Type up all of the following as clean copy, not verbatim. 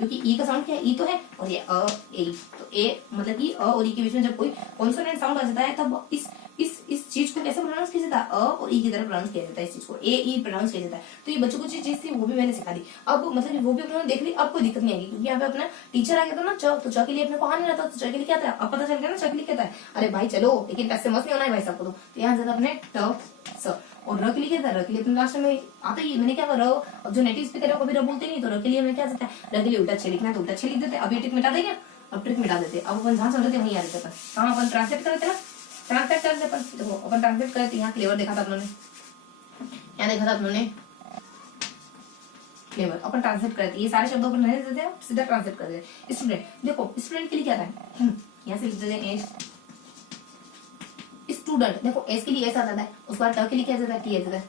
क्योंकि ई का साउंड क्या है, ई तो है, और ये अ ए, तो ए मतलब कि अ और ई के बीच में जब कोई कॉन्सोनेंट साउंड आ जाता है तब इस चीज को कैसे प्रोनाउंस किया जाता है, अ और ई की तरह प्रोनाउंस किया जाता है, इस चीज को ए ई प्रोनाउंस किया जाता है। तो ये बच्चों को जो चीज थी वो भी मैंने सिखा दी। अब मतलब वो भी उन्होंने देख ली, अब कोई दिक्कत नहीं आएगी, क्योंकि यहाँ पे अपना टीचर आ गया था ना च, तो च के लिए अपने को आने रहता, तो च के लिए क्या था, अब पता चल गया ना च के लिए क्या था। अरे भाई चलो, लेकिन टच से मस्त नहीं होना है भाई सबको। तो यहाँ ज्यादा अपने ट स, और र के लिए क्या था, र के लिए अपने लास्ट में आता ही मैंने क्या करा, अब जो नेटिव स्पीकर है कभी र बोलते नहीं, तो र के लिए हमें क्या आता है, र के लिए उल्टा छे लिखना है तो उल्टा छे लिख देते। अब ये ट्रिक मिटा देंगे, अब ट्रिक मिटा देते। अब अपन जहाँ चल रहे थे वहीं आ रहे थे अपन, कहाँ अपन ट्रांसलेट करते ना, ट्रांसलेट करते अपन। देखो अपन ट्रांसलेट करते, यहाँ क्लेवर देखा था अपने, यहाँ देखा था अपने क्लेवर, अपन ट्रांसलेट करते, ये सारे शब्दों पर नहीं देते हैं, सीधा ट्रांसलेट कर देते। स्टूडेंट, देखो स्टूडेंट के लिए क्या था, यहाँ से लिख देते हैं स्टूडेंट। देखो एस के लिए ऐसा आता है, उसके बाद ट के लिए क्या जाता है, टी आ जाता है,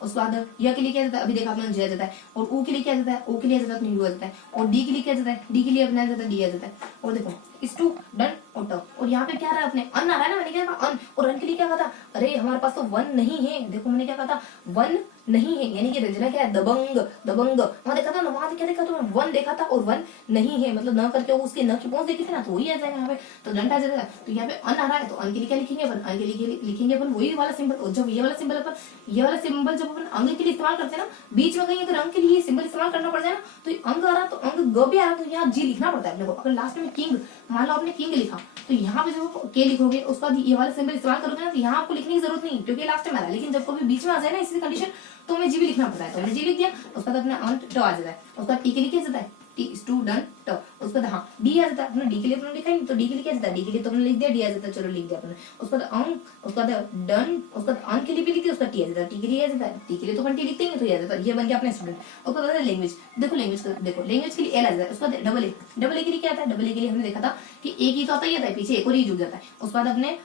उसके बाद य के लिए क्या जाता है, अभी देखा आपने जे आ जाता है, और ऊ के लिए क्या जाता है, ओ के लिए जाता है अपने यू आ जाता है, और डी के लिए क्या जाता है, डी के लिए अपना जाता है डी आ जाता है। और देखो स्टूडेंट और ट, और यहाँ पे क्या रहा है अपने अन आ रहा है ना, मैंने क्या कहा अन, और अन के लिए क्या कहा था, अरे हमारे पास तो वन नहीं है। देखो मैंने क्या कहा था, वन नहीं है, यानी कि रंजना क्या है, दबंग दबंग, वहां देखा था ना, वहां क्या देखा था, वन देखा था और वन नहीं है, मतलब न करके उसके न की पहुंच देखी थी ना, तो वही आ जाएगा यहाँ पे, तो डंट आ जाएगा। तो यहाँ पे अन आ रहा है, तो अन के लिए क्या लिखेंगे अपन, अन के लिए लिखेंगे अपन वही वाला सिंबल। और जब ये वाला सिंबल अपन, ये वाला सिंबल जब अपन अंग के लिए इस्तेमाल करते हैं ना, बीच में कहीं अगर अंग के लिए सिंबल इस्तेमाल करना पड़ जाए ना, तो अंग आ रहा तो अंग ग भी आ रहा, तो यहाँ जी लिखना पड़ता है। देखो अगर लास्ट में किंग, मान लो आपने किंग लिखा, तो यहाँ पे जब के लिखोगे उसके बाद ये वाला सिंबल इस्तेमाल करोगे ना, तो यहाँ आपको लिखने की जरूरत नहीं, क्योंकि लास्ट में आ रहा है। लेकिन जब कभी बीच में आ जाए ना इसी कंडीशन, तो हमें जी भी लिखना पड़ता है, तो हमने जी लिख दिया, उसके बाद अपना अंत ट आ जाता है, उसके बाद टी के लिए क्या जाता है, टी स्टूडेंट ट, उसके बाद हाँ डी आ जाता है, अपने डी के लिए अपने लिखा नहीं, तो डी के लिए क्या जाता है, डी के लिए तो हमने लिख दिया, डी आ जाता है, चलो लिख दिया अपने। उसके बाद अंक, उसके बाद डन, उसके बाद अन के लिए भी लिख दिया, उसका टी आ जाता है, टी के लिए आ जाता है, टी के लिए तो अपन टी लिखते हैं, तो ये आ जाता है, ये बन गया अपने स्टूडेंट। उसके बाद लैंग्वेज, देखो लैंग्वेज देखो लैंग्वेज के लिए एल आ जाता है, उसके बाद डबल ए, डबल ए के लिए क्या आता है, डबल ए के लिए हमने देखा था कि एक ही तो आता ही आता है, पीछे एक और ही जुड़ जाता है। उसके बाद अपने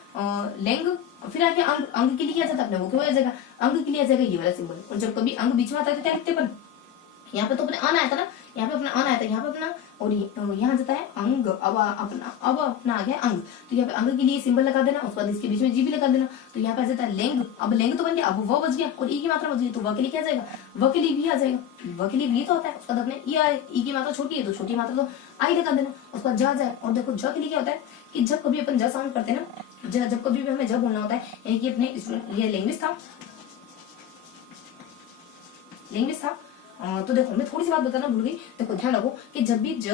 लैंग, फिर आगे अंग, अंग के लिए क्या जाता है अपने, वो क्या हो जाएगा, अंग के लिए आ जाएगा ये वाला सिंबल। और जब कभी अंग बीच में आता है तो क्या लिखते हैं अपन, यहाँ पे तो अपने अन आया था ना, यहाँ पे अपना अन आया था, यहाँ पे अपना, और यहाँ जाता है अंग, अब अपना आ गया अंग, तो यहाँ पे अंग के लिए सिंबल लगा देना, उसके बाद इसके बीच में जी भी लगा देना, तो यहाँ पे आ जाता है लेंग। अब लेंग तो बन गया, अब वो बच गया, और ई की मात्रा बच गई, तो व के लिए क्या जाएगा, व के लिए भी आ जाएगा, व के लिए भी तो होता है। उसके बाद अपने ई की मात्रा छोटी है, तो छोटी मात्रा तो आई लगा देना, उसके बाद जा जाए। और देखो ज के लिए क्या होता है कि जब कभी अपन ज साउंड करते हैं ना, जब कभी भी हमें ज बोलना होता है, यानी कि अपने ये लैंग्वेज था। तो देखो मैं थोड़ी सी बात बताना भूल गई, देखो ध्यान रखो कि जब भी ज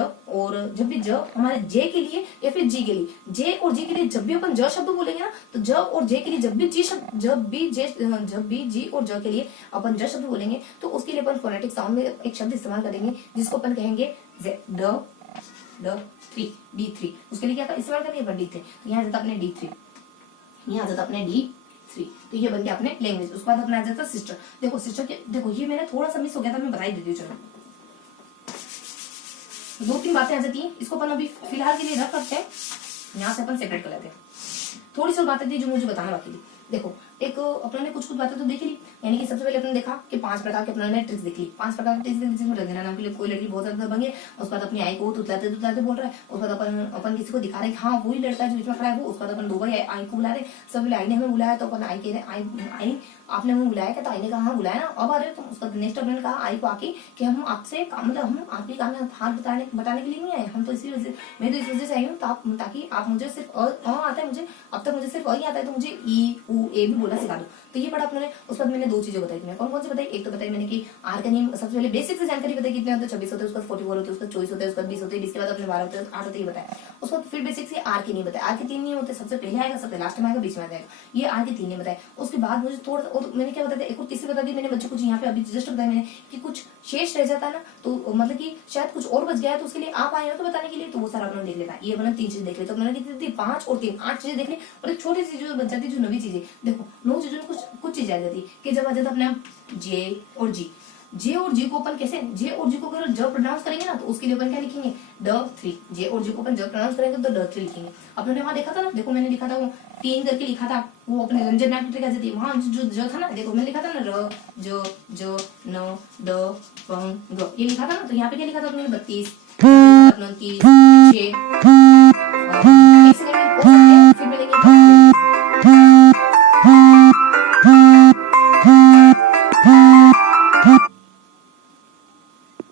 हमारे जे के लिए या फिर जी के लिए, जे और जी के लिए जब भी अपन ज शब्द बोलेंगे ना, तो ज और जे के लिए जब भी जी और ज के लिए अपन ज शब्द बोलेंगे, तो उसके लिए अपन फोनेटिक साउंड में एक शब्द इस्तेमाल करेंगे जिसको अपन कहेंगे D3। उसके लिए क्या इस्तेमाल करेंगे अपन D3, तो यहाँ जाता अपने D3, यहाँ जाता अपने D3, तो ये बन गया अपने लैंग्वेज। उसके बाद अपना आ जाता सिस्टर। देखो सिस्टर के, देखो ये मैंने थोड़ा सा मिस हो गया था, मैं बता ही देती हूँ। चलो 2-3 बातें आ जाती हैं, इसको अपन अभी फिलहाल के लिए रख सकते हैं, यहाँ से अपन सेपरेट कर लेते हैं। थोड़ी सी बातें थी जो मुझे बताना बाकी थी। देखो एक अपने ने कुछ बातें तो देख ली, यानी कि सबसे पहले अपने देखा कि 5 प्रकार के अपने ट्रिक्स देख ली, 5 प्रकार की ट्रिक्स जिसमें रंजना नाम के लिए कोई लड़की बहुत ज्यादा बन गई, उसके बाद अपनी आई को तुतलाते बोल रहा है, उसके बाद अपन किसी को दिखा रहे हैं हाँ वही लड़का है जो बीच में खड़ा है वो, उसके बाद अपन 2 बार आई को बुला रहे, सब पहले आई ने हमें बुलाया, तो अपन आई के आई आपने हमें बुलाया क्या, तो आई ने कहा हाँ बुलाया ना, अब आ रहे तो उसका नेक्स्ट अपने कहा आई को आके कि हम आपसे मतलब हम आपके काम में हाथ बताने के लिए नहीं आए, हम तो इसी वजह मैं तो इस वजह से आई हूँ, ताकि आप मुझे सिर्फ आता है, मुझे अब तक मुझे सिर्फ आता है, तो मुझे ई ऊ ए भी बोलना सिखा दो। तो ये पढ़ा अपने। उसके बाद मैंने 2 चीजें बताई थी, कौन कौन सी बताई, एक तो बताई मैंने कि आर का नियम, सबसे पहले बेसिक से जानकारी बताई कितने होते हैं, 26 होते हैं, उसका 44 होते हैं, उसका 24 होते हैं, उसका 20 होते हैं, 20 के बाद अपने 12 होते हैं, 8 होते हैं, ये बताया। उसके बाद फिर बेसिक से आर के नियम बताया, आर के 3 नियम होते हैं, सबसे पहले आएगा, सबसे लास्ट में आएगा, बीच में आएगा, ये आर के 3 नियम बताए। उसके बाद मुझे थोड़ा और मैंने क्या बताया, एक और तीसरी बता दी मैंने बच्चों को, यहाँ पे अभी जस्ट बताया मैंने कि कुछ शेष रह जाता है ना, तो मतलब कि शायद कुछ और बच गया है, तो उसके लिए आप आए हो तो बताने के लिए, तो वो सारा अपने देख लेता है। ये मैंने 3 चीजें देख ली, तो मैंने कितनी थी 5 और 3 8 चीजें देख ली, और एक छोटी सी जो बच जाती जो नवी चीजें, देखो 9 चीजों में कुछ चीजें आ जाती कि जब आ जाता अपने जे और जी को अपन कैसे, जे और जी को अगर ज प्रोनाउंस करेंगे ना, तो उसके लिए अपन क्या लिखेंगे, D3। जे और जी को अपन ज प्रोनाउंस करेंगे तो D3 लिखेंगे। अपने वहां देखा था ना, देखो मैंने लिखा था वो 3 करके लिखा था, वो अपने रंजन नाम की ट्रिक आ जाती है, वहां जो ज था ना, देखो मैंने लिखा था ना र ज न ड ग, ये लिखा था ना, तो यहाँ पे क्या लिखा था अपने 32 29 6 एक सेकंड में फिर मिलेंगे।